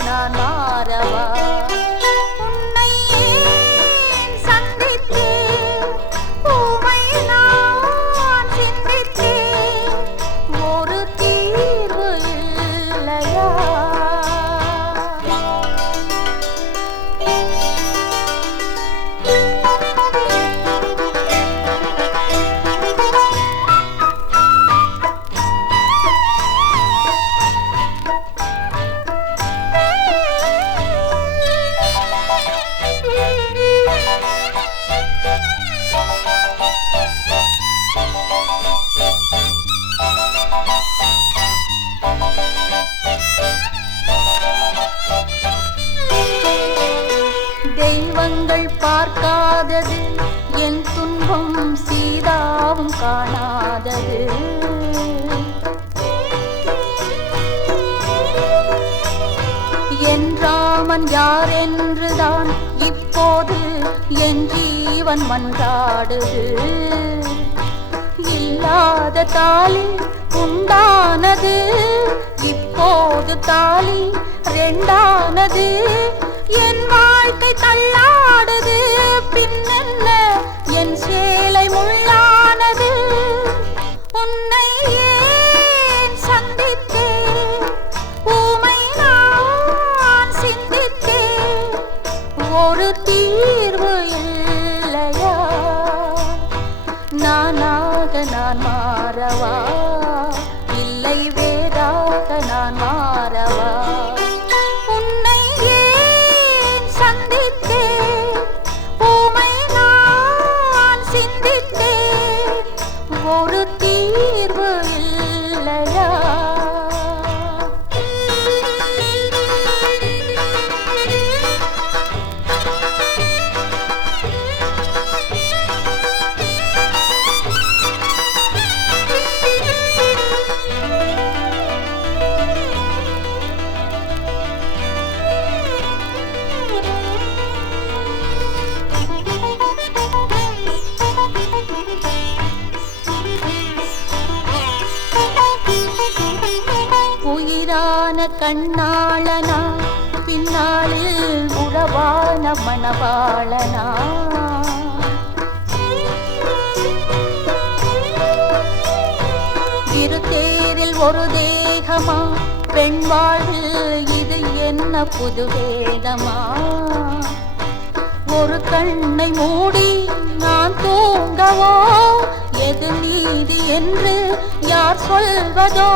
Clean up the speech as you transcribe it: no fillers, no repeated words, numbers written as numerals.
நான் மாறவா உன்னை ஏன் சந்தித்தேன் உம்மை நான் சிந்தித்தேன் ஒரு தீர்வு இல்லையா தெய்வங்கள் பார்க்காதது என் துன்பம் சீதாவும் காணாதது என் ராமன் யார் என்றுதான் இப்போது என் ஜீவன் மன்றாடுது இல்லாத தாலி உண்டானது இப்போது தாலி ரெண்டானது என் வாழ்க்கை தள்ளாடுது பின்னென்ன என் சேலை முள்ளானது உன்னை ஏன் சந்தித்தேன் உம்மை நான் சிந்தித்தேன் ஒரு தீர்வு இல்லையா நானாக நான் மாறவா இல்லை வேறாக நான் மாறவா உன்னை ஏன் சந்தித்தேன் உம்மை நான் சிந்தித்தேன் ஒரு தீர்வு இல்லையா உயிரான கண்ணாளனா பின்னாளில் உறவான மணவாளனா இரு தேரில் ஒரு தேகமா பெண் வாழ்வில் இது என்ன புது வேதமா ஒரு கண்ணை மூடி நான் தூங்கவோ எது நீதி என்று யார் சொல்வதோ